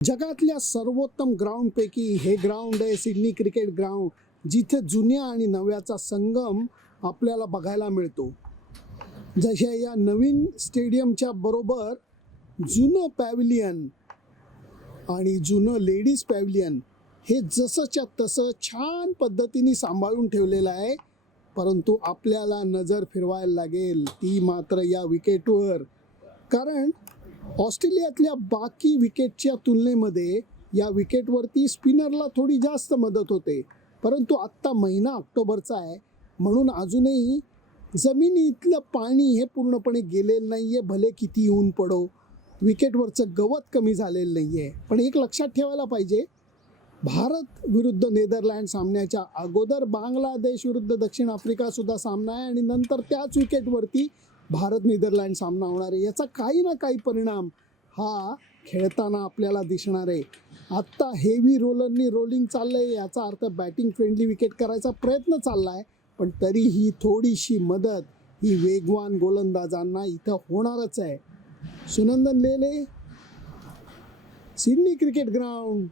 जगातल्या सर्वोत्तम ग्राउंडपैकी हे ग्राउंड आहे सिडनी क्रिकेट ग्राउंड, जिथे जुन्या आणि नव्याचा संगम आपल्याला बघायला मिळतो. जशा या नवीन स्टेडियमच्या बरोबर जुनं पॅव्हिलियन आणि जुनं लेडीज पॅव्हिलियन हे जसंच्या तसं छान पद्धतीने सांभाळून ठेवलेलं आहे. परंतु आपल्याला नजर फिरवायला लागेल ती मात्र या विकेटवर, कारण ऑस्ट्रेलियातल्या बाकी विकेटच्या तुलनेमध्ये या विकेटवरती स्पिनरला थोडी जास्त मदत होते. परंतु आत्ता महिना ऑक्टोबरचा आहे, म्हणून अजूनही जमिनीतलं पाणी हे पूर्णपणे गेलेलं नाही आहे. भले किती ऊन पडो, विकेटवरचं गवत कमी झालेलं नाही आहे. पण एक लक्षात ठेवायला पाहिजे, भारत विरुद्ध नेदरलँड सामन्याच्या अगोदर बांगलादेश विरुद्ध दक्षिण आफ्रिकासुद्धा सामना आहे आणि नंतर त्याच विकेटवरती भारत नेदरलँड सामना होणार आहे. याचा काही ना काही परिणाम हा खेळताना आपल्याला दिसणार आहे. आत्ता हेवी रोलिंग चाललं आहे, याचा अर्थ बॅटिंग फ्रेंडली विकेट करायचा प्रयत्न चालला आहे. पण तरीही थोडीशी मदत ही वेगवान गोलंदाजांना इथं होणारच आहे. सुनंदन लेले, सिडनी क्रिकेट ग्राउंड.